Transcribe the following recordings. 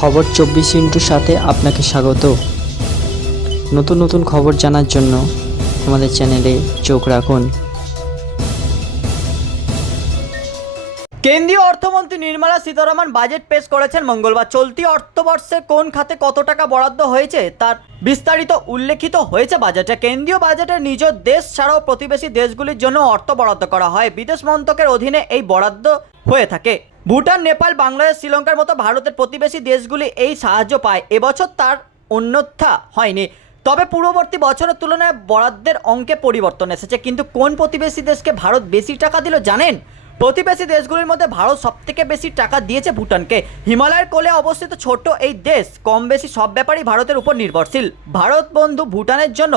খবর চব্বিশ ইন্টুর সাথে আপনাকে স্বাগত। নতুন নতুন খবর জানার জন্য আমাদের চ্যানেলে চোখ রাখুন। কেন্দ্রীয় অর্থমন্ত্রী নির্মলা সীতারামন বাজেট পেশ করেছেন মঙ্গলবার। চলতি অর্থবর্ষে কোন খাতে কত টাকা বরাদ্দ হয়েছে তার বিস্তারিত উল্লেখিত হয়েছে বাজেটে। কেন্দ্রীয় বাজেটে নিজ দেশ ছাড়াও প্রতিবেশী দেশগুলির জন্য অর্থ বরাদ্দ করা হয়। বিদেশ মন্ত্রকের অধীনে এই বরাদ্দ হয়ে থাকে। ভুটান, নেপাল, বাংলাদেশ, শ্রীলঙ্কার মতো ভারতের প্রতিবেশী দেশগুলি এই সাহায্য পায়। এবছর তার অন্যথা হয়নি। তবে পূর্ববর্তী বছরের তুলনায় বরাদ্দের অঙ্কে পরিবর্তন এসেছে। কিন্তু কোন প্রতিবেশী দেশকে ভারত বেশি টাকা দিল জানেন? প্রতিবেশী দেশগুলির মধ্যে ভারত সবথেকে বেশি টাকা দিয়েছে ভুটানকে। হিমালয়ের কোলে অবস্থিত ছোট্ট এই দেশ কম বেশি সব ব্যাপারই ভারতের উপর নির্ভরশীল। ভারত বন্ধু ভুটানের জন্য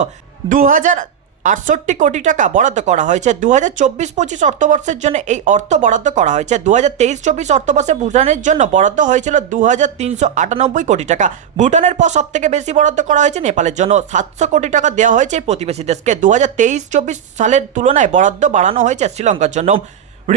দু হাজার আটষট্টি কোটি টাকা বরাদ্দ করা হয়েছে। দু হাজার চব্বিশ পঁচিশ অর্থবর্ষের জন্য এই অর্থ বরাদ্দ করা হয়েছে। দু হাজার তেইশ চব্বিশ অর্থবর্ষে ভুটানের জন্য বরাদ্দ হয়েছিল দু হাজার তিনশো আটানব্বই কোটি টাকা। ভুটানের পর সব থেকে বেশি বরাদ্দ করা হয়েছে নেপালের জন্য। সাতশো কোটি টাকা দেওয়া হয়েছে এই প্রতিবেশী দেশকে। দু হাজার তেইশ চব্বিশ সালের তুলনায় বরাদ্দ বাড়ানো হয়েছে শ্রীলঙ্কার জন্য।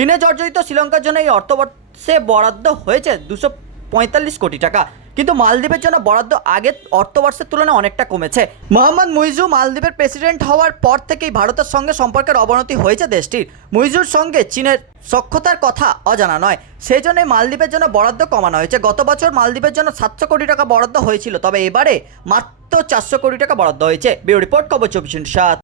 ঋণে জর্জরিত শ্রীলঙ্কার জন্য এই অর্থবর্ষে বরাদ্দ হয়েছে দুশো পঁয়তাল্লিশ কোটি টাকা। কিন্তু মালদ্বীপের জন্য বরাদ্দ আগের অর্থবর্ষের তুলনায় অনেকটা কমেছে। মোহাম্মদ মুইজু মালদ্বীপের প্রেসিডেন্ট হওয়ার পর থেকেই ভারতের সঙ্গে সম্পর্কের অবনতি হয়েছে দেশটির। মুইজুর সঙ্গে চীনের সক্ষতার কথা অজানা নয়। সেই জন্যই মালদ্বীপের জন্য বরাদ্দ কমানো হয়েছে। গত বছর মালদ্বীপের জন্য সাতশো কোটি টাকা বরাদ্দ হয়েছিল, তবে এবারে মাত্র চারশো কোটি টাকা বরাদ্দ হয়েছে। ব্যুরো রিপোর্ট খবর চব্বিশ সাত।